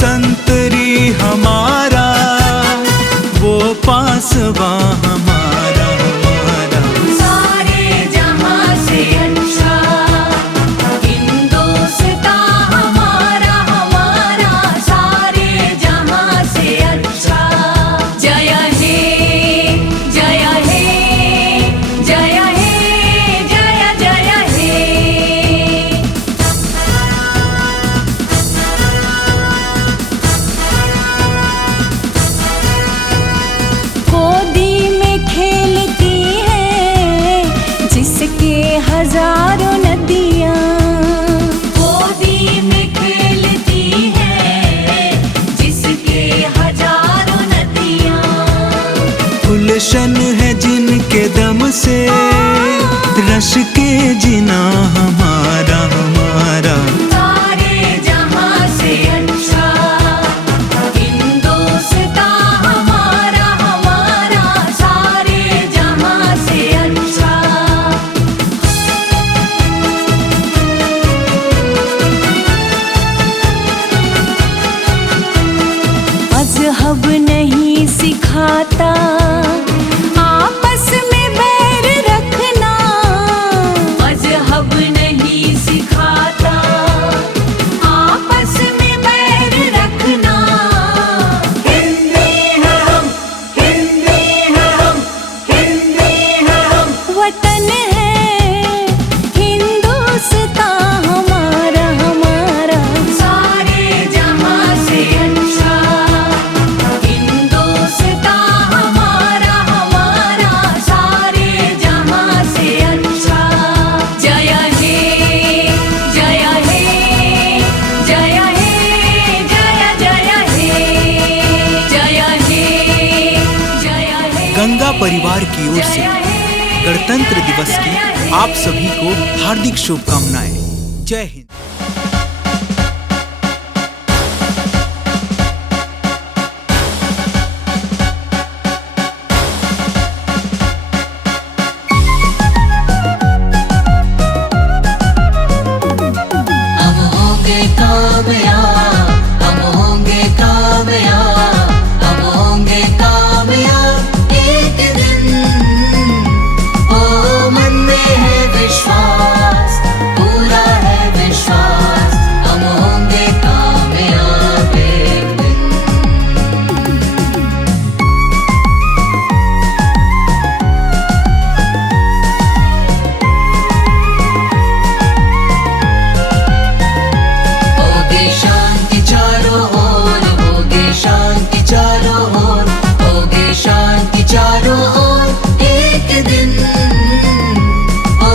संतरी हमारा, वो पासवा हमारा हमारा। सारे जहां से अच्छा हिंदुस्तां हमारा हमारा, सारे जहां से अच्छा। जय हे जय हे जय हे जय जय हे। गोदी में खेलती है जिसके हजारों नदियाँ, गोदी में खेलती है जिसके हजारों नदियाँ। गुलशन है जिनके दम से रश के जिना हमारा हमारा। सारे जहां से अच्छा हिंदुस्तां हमारा हमारा, सारे जहां से अच्छा। मजहब नहीं सिखाता आपस में बैर रखना, मजहब नहीं सिखाता आपस में बैर रखना। हिंदी है हम, हिंदी है हम, हिंदी है हम। वतन है हिंदुस्तां हमारा हमारा, सारे जहां से अच्छा हिंदुस्तां हमारा हमारा, सारे जहां से अच्छा। जय हे जय हे जय हे जय जय हे जय हे जय हे। गंगा परिवार की ओर से गणतंत्र दिवस की आप सभी को हार्दिक शुभकामनाएं। जय हिंद। हम होंगे कामयाब, हम होंगे कामयाब, हम होंगे कामयाब एक दिन। ओ मन में है विश्वास, पूरा है विश्वास, हम होंगे कामयाब एक दिन। होगी शांति चारों ओर, होगी शांति चारों ओर, होगी शांति चारों ओर एक दिन। ओ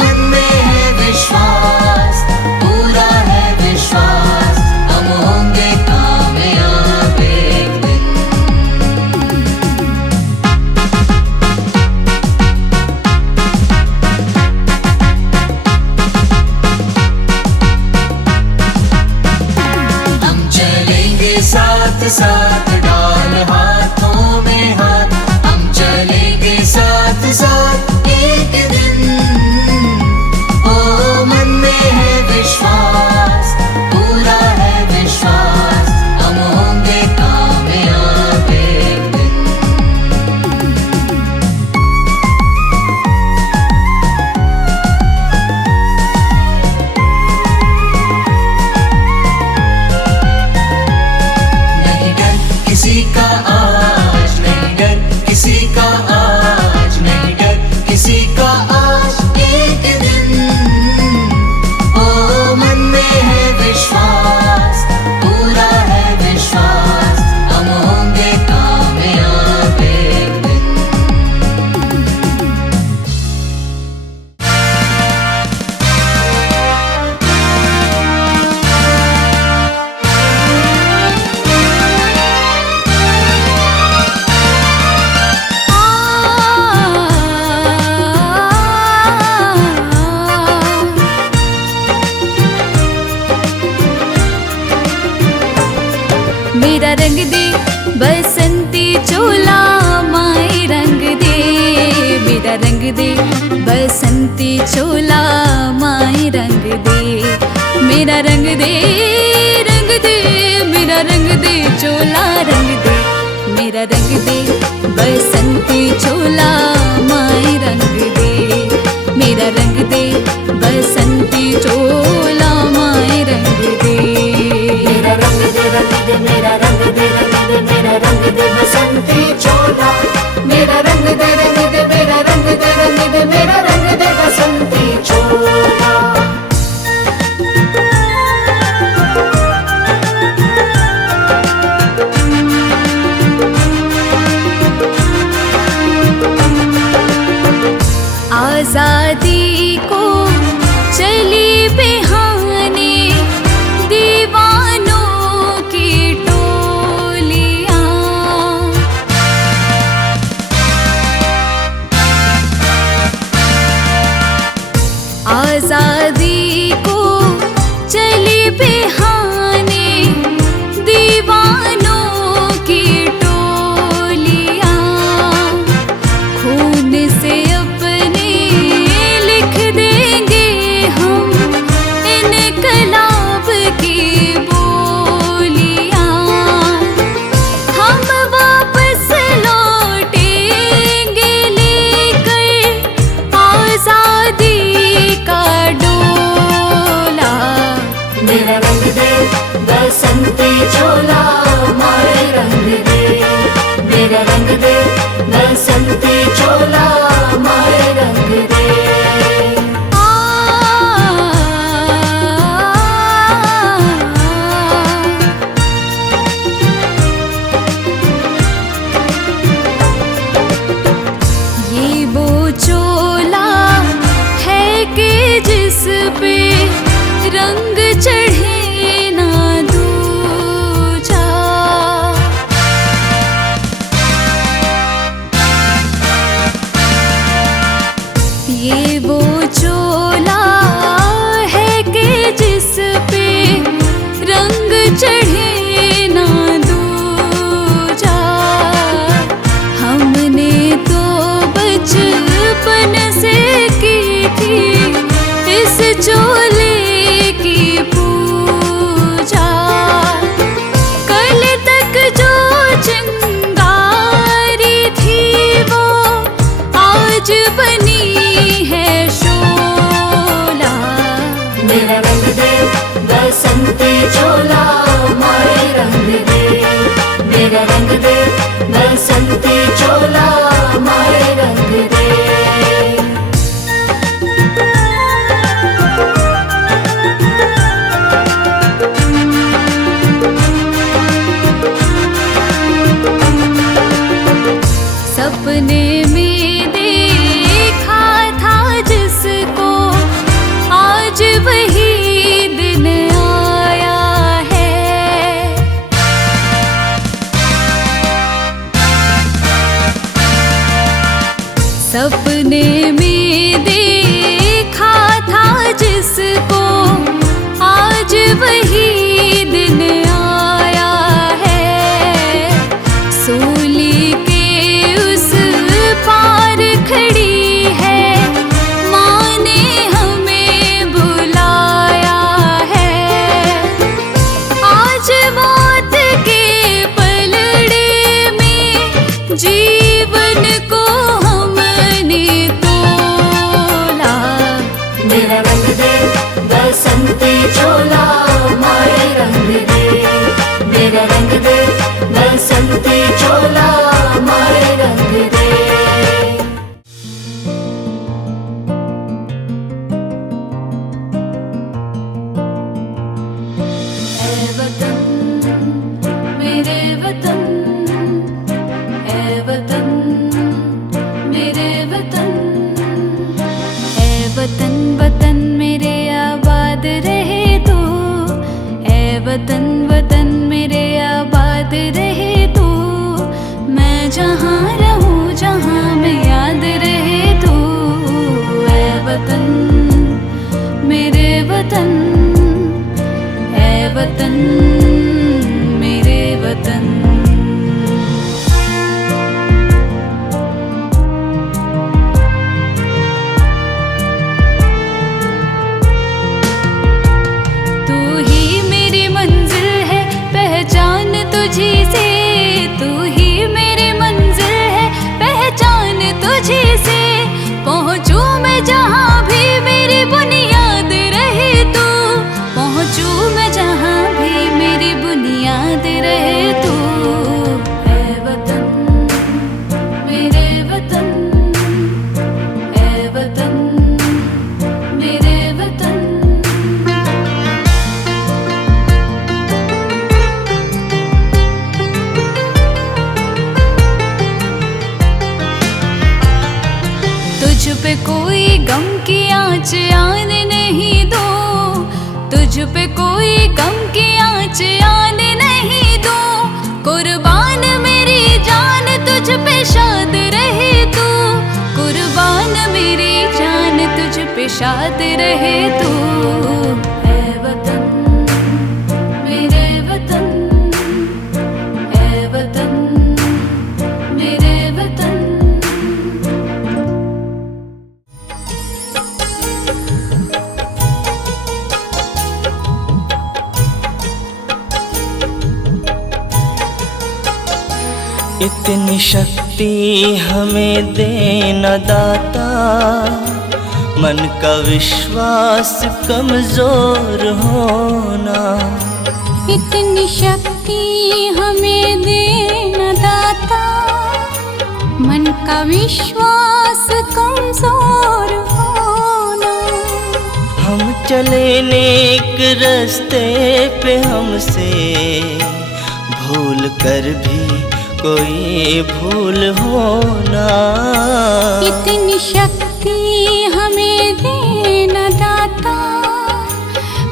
मन में है विश्वास, पूरा है विश्वास, हम होंगे कामयाब एक दिन। हम चलेंगे साथ साथ डाल हाथों में हाथ, हम चलेंगे साथ साथ एक दिन। ओ मन में है विश्वास, पूरा है विश्वास, हम होंगे कामयाब एक दिन। नहीं डर किसी का आज, नहीं डर किसी का आज, नहीं डर किसी का आज एक दिन। ओ मन में है विश्वास, पूरा है विश्वास, हम होंगे कामयाब एक दिन। मेरा रंग दे बसंती चोला माई रंग दे, मेरा रंग दे बसंती चोला माई रंग दे, मेरा रंग दे, रंग दे, मेरा मेरा रंग दे बसंती चोला माए रंग दे, मेरा रंग दे बसंती चोला माए रंग दे। मेरा रंग दे, रंग दे, मेरा रंग दे, रंग दे, मेरा रंग दे बसंती चोला, मेरा रंग दे, रंग दे, मेरा रंग दे, रंग दे, मेरा रंग दे बसंती चोला। आजादी को चली बिहाने दीवानों की टोलियां, आजादी को चली बिहाने दीवानों की टोलियां, खून से अपने लिख देंगे हम इनकलाब की बोलियां, हम वापस लौटेंगे लेकर आजादी का डोला। मेरा रंग दे बसंती चोला माए रंग दे, मेरा रंग दे बसंती चोला माए रंग दे। ये वो चोला है कि जिस पे रंग चढ़े ना दूजा, ये वो चोला है कि जिस पे रंग चढ़े ना दूजा। हमने तो बचपन से की थी इस चोले की पूजा, कल तक जो चिंगारी थी वो आज बनी है शोला। मेरा रंग दे बसंती चोला माए रंग दे, मेरा रंग दे बसंती चोला माए रंग दे। सपने में देखा था जिसको आज वही दिन आया है, सपने में देखा था जिसको आज वही दिन आया है। सूली के उस पार खड़ी है माँ ने हमें बुलाया है, आज मौत के पलड़े में जीवन को हमने तोला। मेरा रंग दे बसंती चोला माए रंग दे, मेरा रंग दे बसंती चोला माए रंग दे। ऐ वतन मेरे वतन, ऐ वतन मेरे वतन, ऐ वतन वतन मेरे आबाद रहे तू, ऐ वतन वतन मेरे आबाद रहे तू, मैं जहाँ रहूँ जहाँ मैं याद रहे तू। ऐ वतन मेरे वतन, ऐ वतन मेरे वतन। तू ही मेरी मंजिल है, पहचान तुझी से, तू ही शाद रहे तू। ऐ वतन मेरे वतन, ऐ वतन मेरे वतन। इतनी शक्ति हमें देना दाता, मन का विश्वास कमजोर होना। इतनी शक्ति हमें देना दाता, मन का विश्वास कमजोर होना। हम चले नेक रास्ते पे, हमसे भूल कर भी कोई भूल होना। इतनी शक्ति हमें देना दाता,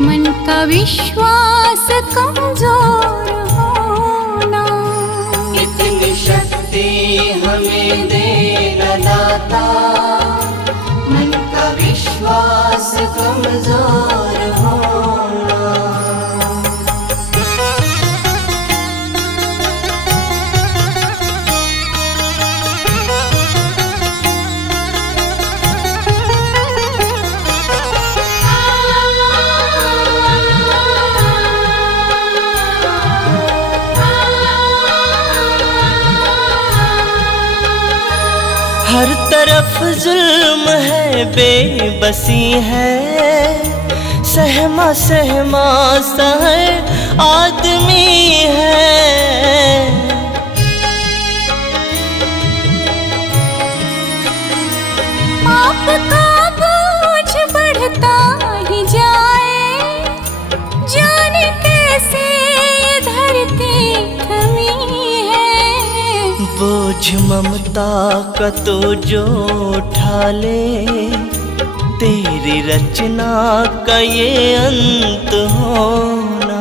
मन का विश्वास कमजोर होना। इतनी शक्ति हमें देना दाता, मन का विश्वास कमजोर होना। हर तरफ जुल्म है, बेबसी है, सहमा सहमा सा है आदमी है। आपका बोझ बढ़ता ही जाए, जाने कैसे ये धरती थमी है। बोझ ममता का तो जो उठा ले, तेरी रचना का ये अंत होना।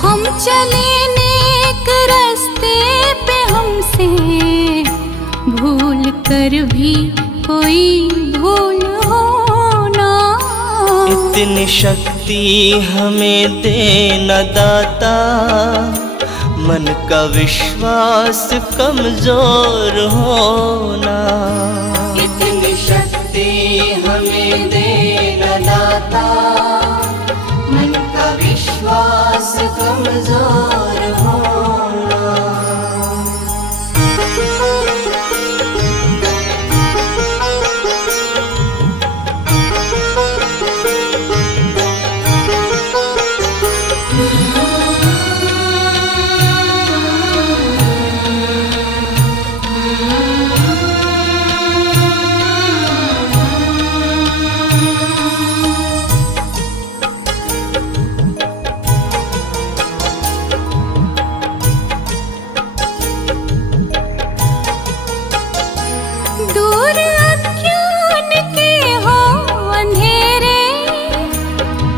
हम चले नेक रास्ते पे, हमसे भूल कर भी कोई भूल होना। इतनी शक्ति हमें देना दाता, मन का विश्वास कमजोर होना। इतनी शक्ति हमें देना दाता, मन का विश्वास कमजोर होना। दूर अज्ञान के हो अंधेरे,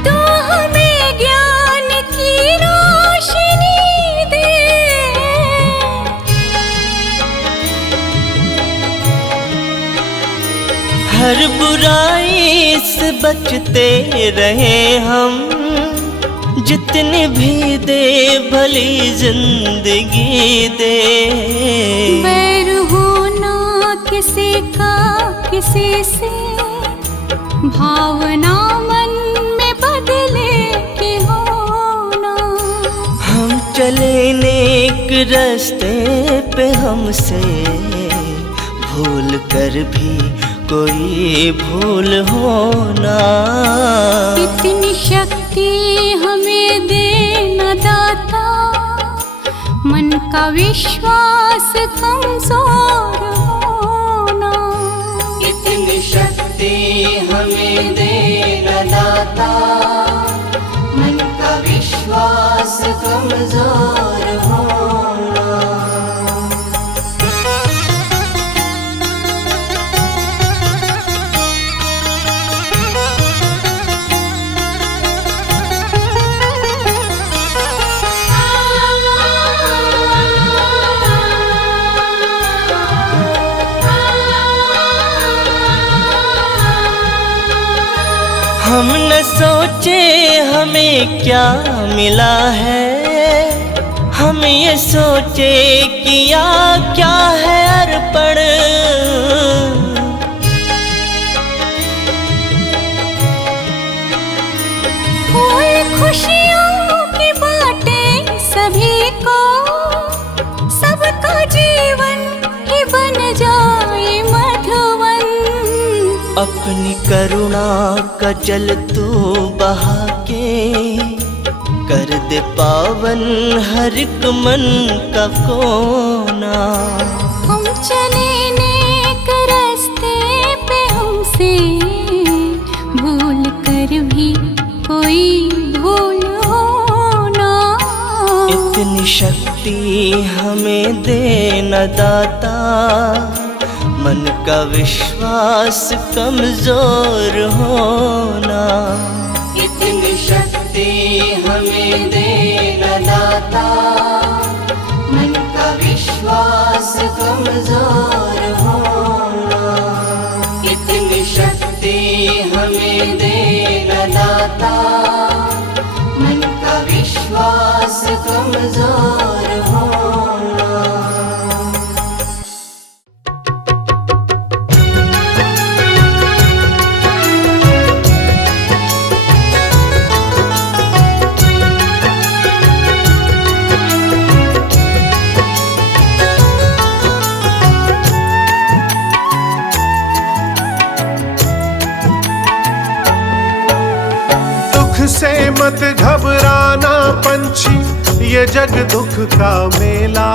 तू हमें ज्ञान की रोशनी दे। हर बुराई से बचते रहे हम, जितनी भी दे भली जिंदगी दे। बैर होना किसी का किसी से, भावना मन में बदले के होना। हम चले नेक रास्ते पे, हमसे भूल कर भी कोई भूल होना। इतनी शक्ति हमें देना दाता, मन का विश्वास कमजोर होना। इतनी शक्ति हमें देना दाता, मन का विश्वास कमजोर होना। हमें क्या मिला है, हम ये सोचे किया क्या है अर्पण। फूल खुशियों की बातें सभी को, सबका जीवन ही बन जाए मधुवन। अपनी करुणा का जल तू बहा के, कर दे पावन हर एक मन का कोना। हम चले नेक रास्ते पे, हमसे भूल कर भी कोई भूल हो ना। इतनी शक्ति हमें देना दाता, मन का विश्वास कमजोर होना। इतनी शक्ति हमें देना दाता, मन का विश्वास कमजोर होना। इतनी शक्ति हमें देना दाता, मन का विश्वास कमजोर होना। से मत घबराना पंछी, ये जग दुख का मेला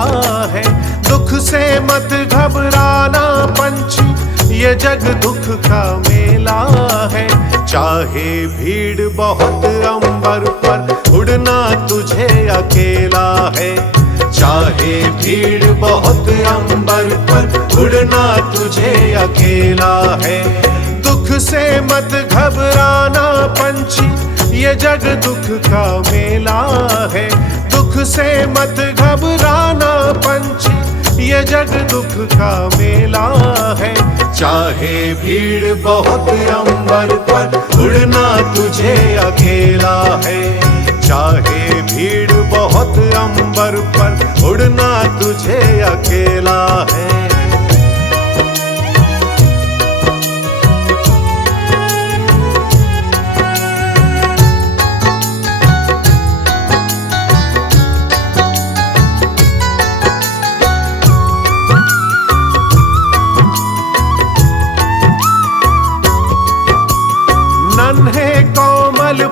है। दुख से मत घबराना पंछी, ये जग दुख का मेला है। चाहे भीड़ बहुत अंबर पर, उड़ना तुझे अकेला है। चाहे भीड़ बहुत अंबर पर, उड़ना तुझे अकेला है। दुख से मत घबराना पंछी, ये जग दुख का मेला है। दुख से मत घबराना पंछी, ये जग दुख का मेला है। चाहे भीड़ बहुत अंबर पर, उड़ना तुझे अकेला है। चाहे भीड़ बहुत अंबर पर, उड़ना तुझे अकेला है।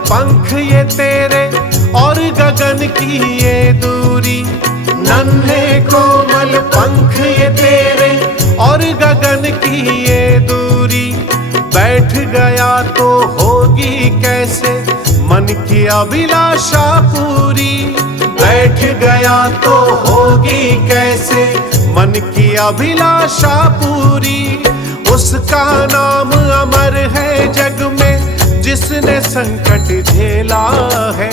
पंख ये तेरे और गगन की ये दूरी। नन्हे कोमल पंख ये तेरे और गगन की ये दूरी। बैठ गया तो होगी कैसे मन की अभिलाषा पूरी। बैठ गया तो होगी कैसे मन की अभिलाषा पूरी। उसका नाम अमर है जग में जिसने संकट झेला है।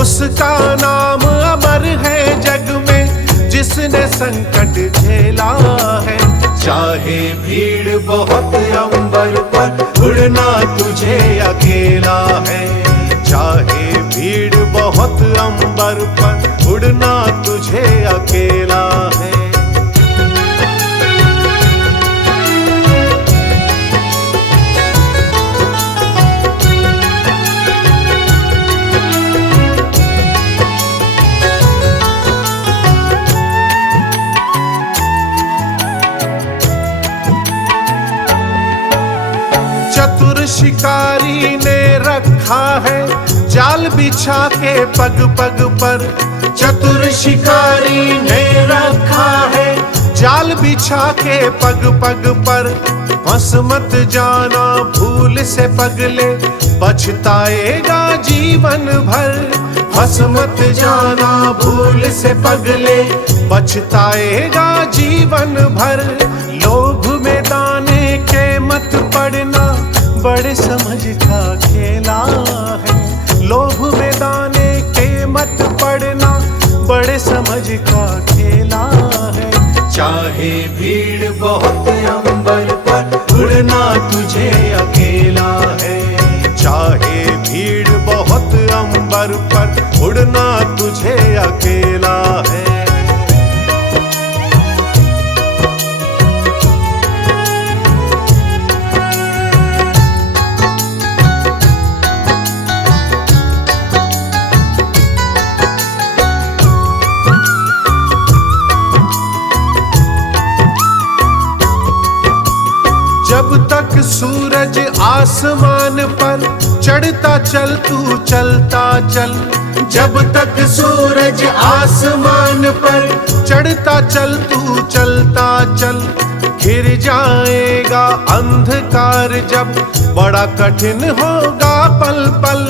उसका नाम अमर है जग में जिसने संकट झेला है। चाहे भीड़ बहुत अंबर पर, उड़ना तुझे अकेला है। चाहे भीड़ बहुत अंबर पर, उड़ना तुझे अकेला है। चतुर शिकारी ने रखा है जाल बिछा के पग पग पर। चतुर शिकारी ने रखा है जाल बिछा के पग पग पर। फंस मत जाना भूल से पगले, पछताएगा जीवन भर। फंस मत जाना भूल से पगले, पछताएगा जीवन भर। लोभ में दाने के मत पड़ना, बड़े समझ का खेला है। लोभ में दाने के मत पड़ना, बड़े समझ का खेला है। चाहे भीड़ बहुत अंबर पर, उड़ना तुझे अकेला है। चाहे भीड़ बहुत अंबर आसमान पर चढ़ता चल तू चलता चल। जब तक सूरज आसमान पर चढ़ता चल तू चलता चल। घिर जाएगा अंधकार जब बड़ा कठिन होगा पल पल।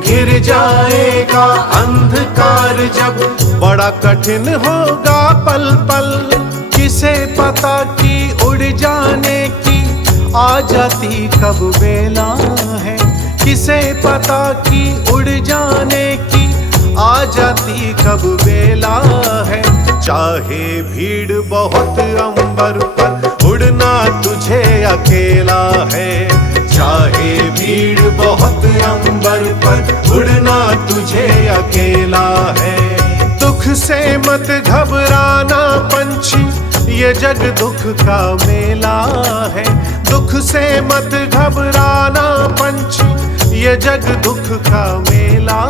घिर जाएगा अंधकार जब बड़ा कठिन होगा पल पल। किसे पता कि उड़ जाने की आ जाती कब बेला है। किसे पता कि उड़ जाने की आ जाती कब बेला है। चाहे भीड़ बहुत अंबर पर उड़ना तुझे अकेला है। चाहे भीड़ बहुत अंबर पर उड़ना तुझे अकेला है। दुख से मत घबराना पंछी, ये जग दुख का मेला है। दुख से मत घबराना पंछी, ये जग दुख का मेला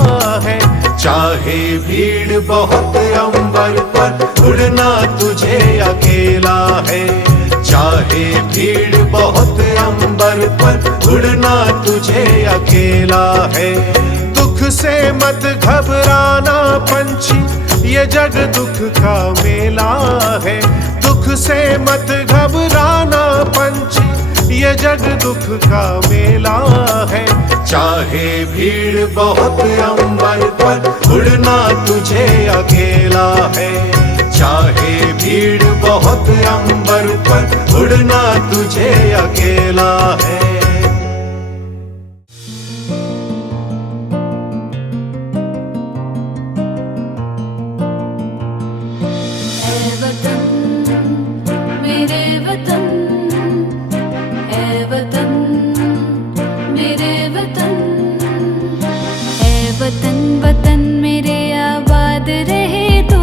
है। चाहे भीड़ बहुत अंबर पर उड़ना तुझे अकेला है। चाहे भीड़ बहुत अंबर पर उड़ना तुझे अकेला है। दुख से मत घबराना पंछी, ये जग दुख का मेला है। दुख से मत घबराना पंछी, ये जग दुख का मेला है। चाहे भीड़ बहुत अंबर पर उड़ना तुझे अकेला है। चाहे भीड़ बहुत अंबर पर उड़ना तुझे अकेला है। वतन मेरे आबाद रहे तू।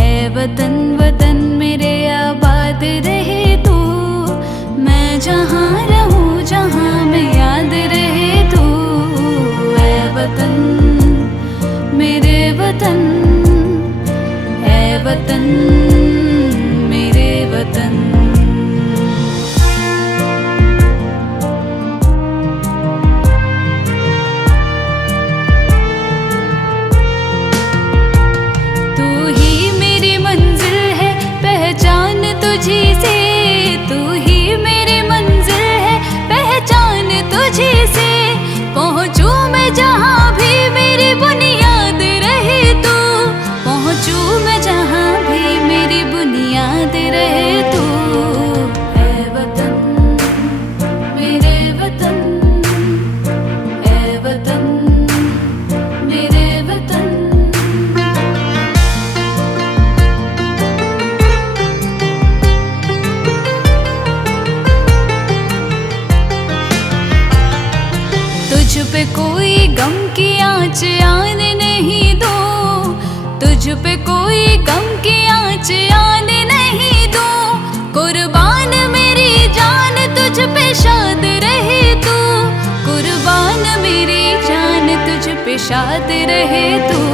ऐ वतन वतन मेरे आबाद रहे तू। मैं जहाँ रहूँ जहाँ मैं याद रहे तू। ऐ वतन मेरे वतन, ऐ वतन मेरे वतन। तुझी से तू ही मेरी मंजिल है, पहचान तुझी से पहुँचूं मैं जहाँ भी मेरी बुनियाद रहे तू। पहुँचूं मैं जहाँ भी मेरी बुनियाद रहे तू। ऐ वतन मेरे वतन, ऐ वतन मेरे वतन। तुझ पे कोई गम की आँच आने नहीं दो। तुझ पे कोई गम की आँच आने नहीं दो। कुर्बान मेरी जान तुझ पे शाद रहे तू। कुर्बान मेरी जान तुझ पे शाद रहे तू।